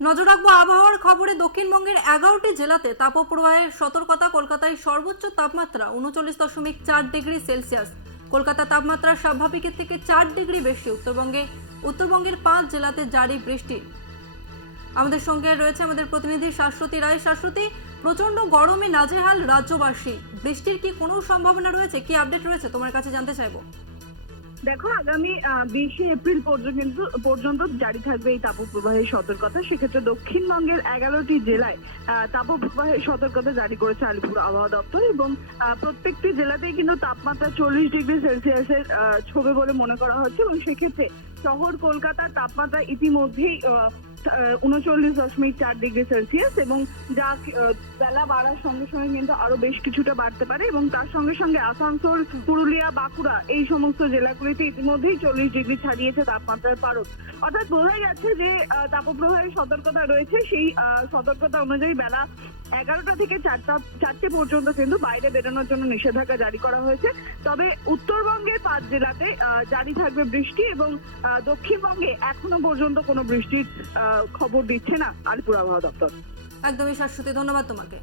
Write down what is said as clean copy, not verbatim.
নজর রাখবো আবহাওয়ার খবরে। দক্ষিণবঙ্গের 11টি জেলাতে তাপপ্রবাহের সতর্কতা। কলকাতায় সর্বোচ্চ তাপমাত্রা 39.4 ডিগ্রি সেলসিয়াস। কলকাতা তাপমাত্রা স্বাভাবিকের থেকে 4 ডিগ্রি বেশি। উত্তরবঙ্গের 5 জেলাতে জারি বৃষ্টি। আমাদের সঙ্গে রয়েছে আমাদের প্রতিনিধি শাশ্বতী রায়। শাশ্বতী, প্রচন্ড গরমে নাজেহাল রাজ্যবাসী, বৃষ্টির কি কোনো সম্ভাবনা রয়েছে? কি আপডেট রয়েছে তোমার কাছে জানতে চাইবো। দেখো, আগামী 20 এপ্রিল পর্যন্ত জারি থাকবে এই তাপপ্রবাহের সতর্কতা। সেক্ষেত্রে দক্ষিণবঙ্গের 11টি জেলায় তাপপ্রবাহের সতর্কতা জারি করেছে আলিপুর আবহাওয়া দপ্তর, এবং প্রত্যেকটি জেলাতেই কিন্তু তাপমাত্রা 40 ডিগ্রি সেলসিয়াসের ছবে বলে মনে করা হচ্ছে। এবং সেক্ষেত্রে শহর কলকাতার তাপমাত্রা ইতিমধ্যেই 39.4 ডিগ্রি সেলসিয়াস, এবং যা বেলা বাড়ার সঙ্গে সঙ্গে কিন্তু আরো বেশ কিছুটা বাড়তে পারে। এবং তার সঙ্গে সঙ্গে আসানসোল, পুরুলিয়া, বাঁকুড়া এই সমস্ত জেলাগুলিতে ইতিমধ্যেই 40 ডিগ্রি ছাড়িয়েছে তাপমাত্রার পারদ। অর্থাৎ বোঝা যাচ্ছে যে তাপপ্রবাহের সতর্কতা রয়েছে। সেই সতর্কতা অনুযায়ী বেলা 11টা থেকে 4টে পর্যন্ত কিন্তু বাইরে বেরোনোর জন্য নিষেধাজ্ঞা জারি করা হয়েছে। তবে উত্তরবঙ্গের 5 জেলাতে জারি থাকবে বৃষ্টি, এবং দক্ষিণবঙ্গে এখনো পর্যন্ত কোনো বৃষ্টির খবর দিচ্ছে না আলিপুর আবহাওয়া দপ্তর। একদমই শাশ্বতী, ধন্যবাদ তোমাকে।